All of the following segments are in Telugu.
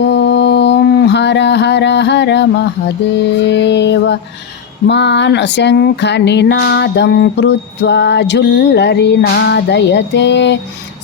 ఓం హర హర హర మహదేవ మాన్ శంఖనినాదం కృత్వా జుల్లరి నాదయతే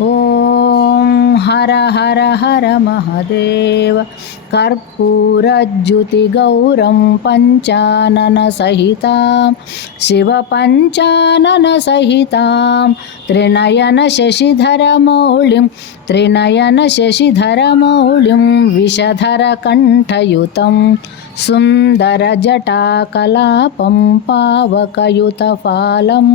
ॐ हर हर हर महदेव कर्पूरज्युतिगौरं पञ्चाननसहितां शिवपञ्चाननसहितां त्रिनयन शशिधरमौलिं त्रिनयन विषधरकण्ठयुतं सुन्दरजटाकलापं पावकयुतफालम्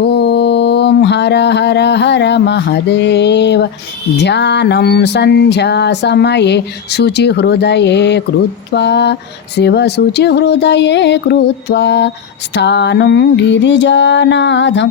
ॐ हर हर हर महदेव ध्यानं शुचि हृदय कृत्वा हृदय कृत्वा स्थानं गिरिजानाथं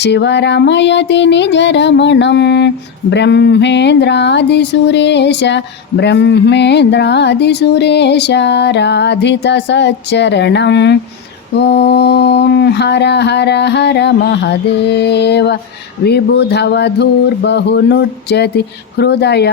शिवरमयति निजरमणं ब्रह्मेन्द्रादिसुरेश ब्रह्मेन्द्रादिसुरेश राधितसच्चरणम् ॐ हर हर हर महदेव विबुधवधूर्बहुनुच्यति हृदयाह्लादयुतं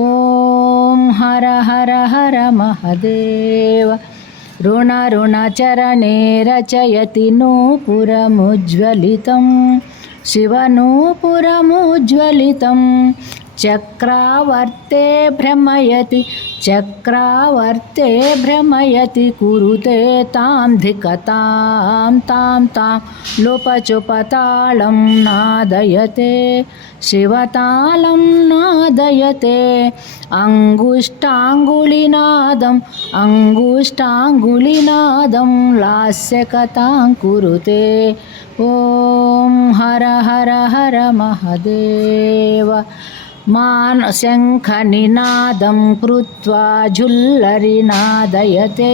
ఓం హర హర హర మహదేవ రుణ రుణచరణే రచయతి నూపురముజ్వలితం శివనూపురముజ్వలితం చక్రావర్తే భ్రమయతి చక్రావర్తే భ్రమయతి కురుతే తాం ధికతాం తాం తాం లుపచుపతాళం నాదయతే नादयते शिवतालं नादयते अङ्गुष्ठाङ्गुलिनादम् अङ्गुष्ठाङ्गुलिनादं लास्यकथां कुरुते ॐ हर हर हर महदेव मानशङ्खनिनादं कृत्वा झुल्लरिनादयते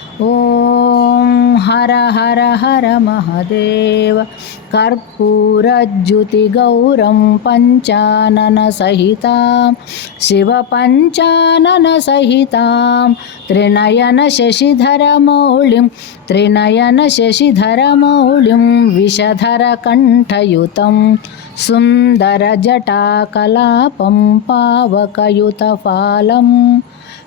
ॐ हर हर हर महदेव कर्पूरज्युतिगौरं पञ्चाननसहितां शिवपञ्चाननसहितां त्रिनयनशशिधरमौलिं त्रिनयनशशिधरमौलिं विषधरकण्ठयुतं सुन्दरजटाकलापं पावकयुतफालम्